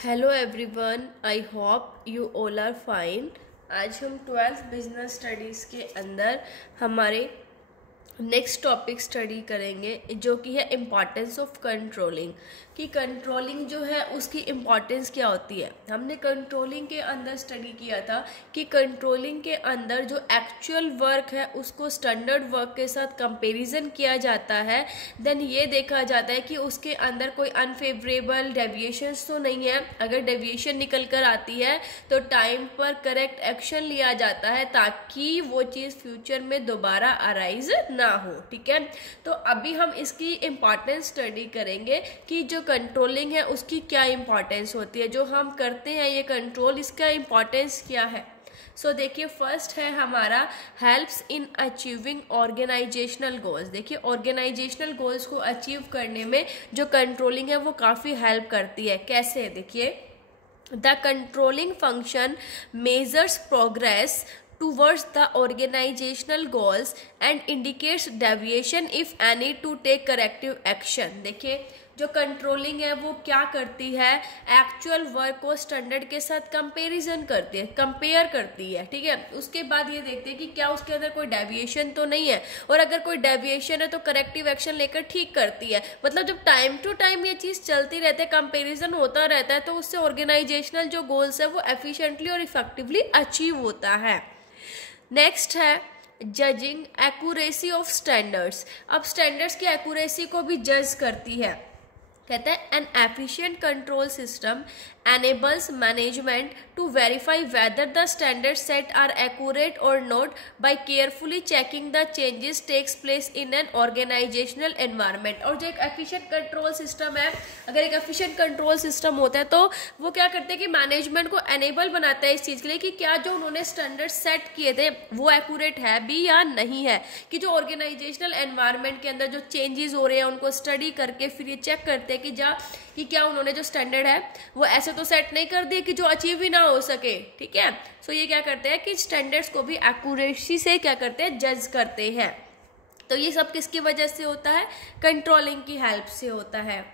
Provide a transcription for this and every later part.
Hello everyone, I hope you all are fine. आज हम 12th business studies के अंदर हमारे नेक्स्ट टॉपिक स्टडी करेंगे जो कि है इम्पॉर्टेंस ऑफ कंट्रोलिंग। कि कंट्रोलिंग जो है उसकी इम्पॉर्टेंस क्या होती है। हमने कंट्रोलिंग के अंदर स्टडी किया था कि कंट्रोलिंग के अंदर जो एक्चुअल वर्क है उसको स्टैंडर्ड वर्क के साथ कंपैरिजन किया जाता है। देन ये देखा जाता है कि उसके अंदर कोई अनफेवरेबल डेविएशंस तो नहीं है। अगर डेविएशन निकल कर आती है तो टाइम पर करेक्ट एक्शन लिया जाता है ताकि वो चीज़ फ्यूचर में दोबारा अराइज ना हो। ठीक है, तो अभी हम इसकी इम्पॉर्टेंस स्टडी करेंगे कि जो कंट्रोलिंग है उसकी क्या इम्पॉर्टेंस होती है। जो हम करते हैं ये कंट्रोल, इसका इम्पॉर्टेंस क्या है। सो देखिए, फर्स्ट है हमारा helps in achieving organisational goals. देखिए, ऑर्गेनाइजेशनल गोल्स को अचीव करने में जो कंट्रोलिंग है वो काफ़ी हेल्प करती है। कैसे, देखिए, the controlling function measures progress towards the organizational goals and indicates deviation if any to take corrective action। देखिए, जो कंट्रोलिंग है वो क्या करती है, एक्चुअल वर्क को स्टैंडर्ड के साथ कंपैरिजन करती है, कंपेयर करती है। ठीक है, उसके बाद ये देखते हैं कि क्या उसके अंदर कोई डेविएशन तो नहीं है, और अगर कोई डेविएशन है तो करेक्टिव एक्शन लेकर ठीक करती है। मतलब जब टाइम टू टाइम ये चीज़ चलती रहती है, कंपेरिजन होता रहता है, तो उससे ऑर्गेनाइजेशनल जो गोल्स है वो एफिशिएंटली और इफेक्टिवली अचीव होता है। नेक्स्ट है जजिंग एक्यूरेसी ऑफ स्टैंडर्ड्स। अब स्टैंडर्ड्स की एक्यूरेसी को भी जज करती है। कहता है N efficient control system enables management to verify whether the standards set are accurate or not by carefully checking the changes takes place in an organizational environment। और जो एक efficient control system है, अगर एक efficient control system होता है तो वो क्या करते हैं कि मैनेजमेंट को enable बनाता है इस चीज़ के लिए कि क्या जो उन्होंने स्टैंडर्ड सेट किए थे वो एक्यूरेट है भी या नहीं है। कि जो ऑर्गेनाइजेशनल एनवायरनमेंट के अंदर जो चेंजेस हो रहे हैं उनको स्टडी करके फिर ये चेक करते हैं कि क्या उन्होंने जो स्टैंडर्ड है वो ऐसे तो सेट नहीं कर दिए कि जो अचीव ही ना हो सके। ठीक है, सो ये क्या करते हैं कि स्टैंडर्ड्स को भी एक्यूरेसी से क्या करते हैं, जज करते हैं। तो ये सब किसकी वजह से होता है, कंट्रोलिंग की हेल्प से होता है।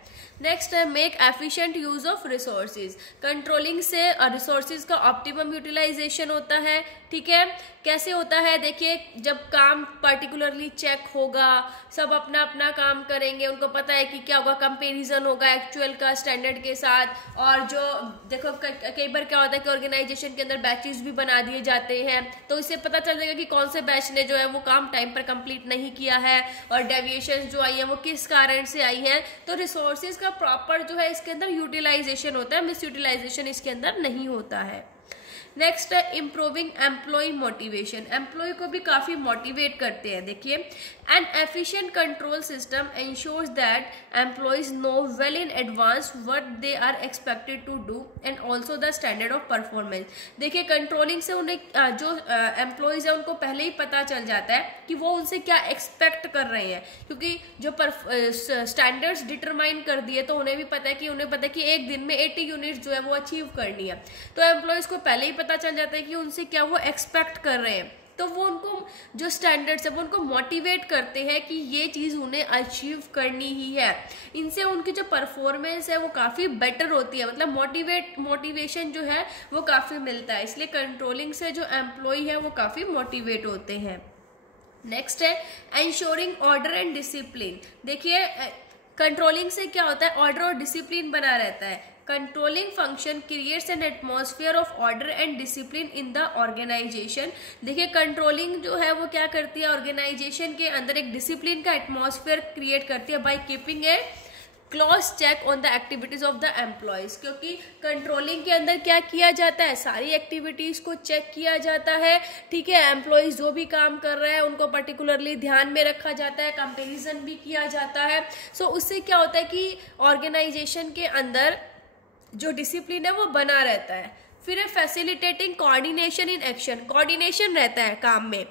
नेक्स्ट है make efficient use of resources. Controlling से रिसोर्सेज का ऑप्टिमम यूटिलाइजेशन होता है। ठीक है, कैसे होता है, देखिए, जब काम पर्टिकुलरली चेक होगा, सब अपना अपना काम करेंगे, उनको पता है कि क्या होगा, कंपैरिजन होगा एक्चुअल का स्टैंडर्ड के साथ। और जो देखो कई बार क्या होता है कि ऑर्गेनाइजेशन के अंदर बैचेस भी बना दिए जाते हैं, तो इससे पता चल जाएगा कि कौन से बैच ने जो है वो काम टाइम पर कंप्लीट नहीं किया है और डेविएशन जो आई है वो किस कारण से आई है। तो रिसोर्सेज का प्रॉपर जो है इसके अंदर यूटिलाइजेशन होता है, मिस यूटिलाइजेशन इसके अंदर नहीं होता है। नेक्स्ट है इम्प्रूविंग एम्प्लॉय मोटिवेशन। एम्प्लॉय को भी काफ़ी मोटिवेट करते हैं। देखिए, an efficient control system ensures that employees know well in advance what they are expected to do and also the standard of performance. देखिए, कंट्रोलिंग से उन्हें जो एम्प्लॉयज है उनको पहले ही पता चल जाता है कि वो उनसे क्या एक्सपेक्ट कर रहे हैं, क्योंकि जो स्टैंडर्ड्स डिटरमाइन कर दिए तो उन्हें भी पता है कि एक दिन में 80 यूनिट्स जो है वो अचीव करनी है। तो एम्प्लॉयज को पहले ही पता चल जाता है कि उनसे क्या वो एक्सपेक्ट कर रहे हैं, तो वो उनको जो स्टैंडर्ड्स है वो उनको मोटिवेट करते हैं कि ये चीज़ उन्हें अचीव करनी ही है। इनसे उनकी जो परफॉर्मेंस है वो काफ़ी बेटर होती है, मतलब मोटिवेशन जो है वो काफ़ी मिलता है। इसलिए कंट्रोलिंग से जो एम्प्लॉय है वो काफ़ी मोटिवेट होते हैं। नेक्स्ट है एंश्योरिंग ऑर्डर एंड डिसिप्लिन। देखिए, कंट्रोलिंग से क्या होता है, ऑर्डर और डिसिप्लिन बना रहता है। Controlling function creates an atmosphere of order and discipline in the organisation. देखिए, कंट्रोलिंग जो है वो क्या करती है, ऑर्गेनाइजेशन के अंदर एक डिसिप्लिन का एटमॉस्फेयर क्रिएट करती है by keeping a close check on the activities of the employees. क्योंकि कंट्रोलिंग के अंदर क्या किया जाता है, सारी एक्टिविटीज को चेक किया जाता है। ठीक है, एम्प्लॉयज जो भी काम कर रहे हैं उनको पर्टिकुलरली ध्यान में रखा जाता है, कंपैरिजन भी किया जाता है। सो उससे क्या होता है कि ऑर्गेनाइजेशन के अंदर जो डिसिप्लिन है वो बना रहता है। फिर है facilitating coordination in action. Coordination रहता है काम में।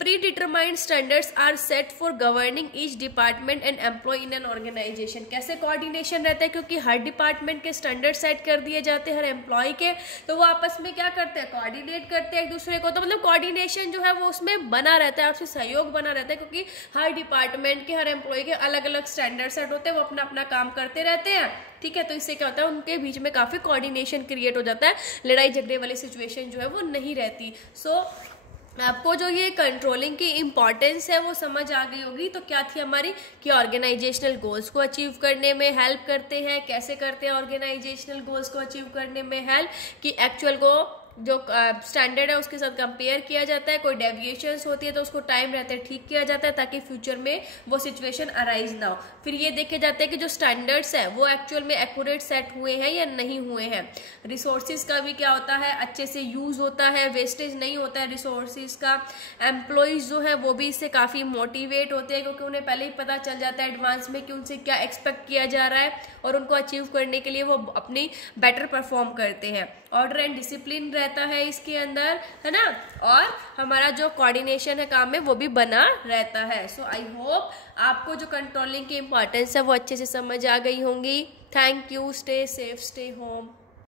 Predetermined standards are set for governing each department and employee in an organisation. कैसे कोऑर्डिनेशन रहता है, क्योंकि हर डिपार्टमेंट के स्टैंडर्ड सेट कर दिए जाते हैं हर एम्प्लॉय के, तो वो आपस में क्या करते हैं, कोऑर्डिनेट करते हैं एक दूसरे को। तो मतलब कोऑर्डिनेशन जो है वो उसमें बना रहता है, आपसे सहयोग बना रहता है, क्योंकि हर डिपार्टमेंट के हर एम्प्लॉय के अलग अलग स्टैंडर्ड सेट होते हैं, वो अपना अपना काम करते रहते हैं, ठीक है। तो इससे क्या होता है, उनके बीच में काफ़ी कोऑर्डिनेशन क्रिएट हो जाता है, लड़ाई झगड़े वाली सिचुएशन जो है वो नहीं रहती। सो आपको जो ये कंट्रोलिंग की इम्पॉर्टेंस है वो समझ आ गई होगी। तो क्या थी हमारी कि ऑर्गेनाइजेशनल गोल्स को अचीव करने में हेल्प करते हैं। कैसे करते हैं ऑर्गेनाइजेशनल गोल्स को अचीव करने में हेल्प, कि एक्चुअल को जो स्टैंडर्ड है उसके साथ कंपेयर किया जाता है, कोई डेविएशंस होती है तो उसको टाइम रहते ठीक किया जाता है, ताकि फ्यूचर में वो सिचुएशन अराइज ना हो। फिर ये देखे जाते हैं कि जो स्टैंडर्ड्स है वो एक्चुअल में एक्यूरेट सेट हुए हैं या नहीं हुए हैं। रिसोर्सेज का भी क्या होता है, अच्छे से यूज होता है, वेस्टेज नहीं होता है रिसोर्सेज का। एम्प्लॉयज जो है वो भी इससे काफ़ी मोटिवेट होते हैं, क्योंकि उन्हें पहले ही पता चल जाता है एडवांस में कि उनसे क्या एक्सपेक्ट किया जा रहा है, और उनको अचीव करने के लिए वो अपनी बेटर परफॉर्म करते हैं। ऑर्डर एंड डिसिप्लिन रहता है इसके अंदर, है ना, और हमारा जो कोऑर्डिनेशन है काम में वो भी बना रहता है। सो आई होप आपको जो कंट्रोलिंग की इंपॉर्टेंस है वो अच्छे से समझ आ गई होंगी। Thank you, stay safe, stay home.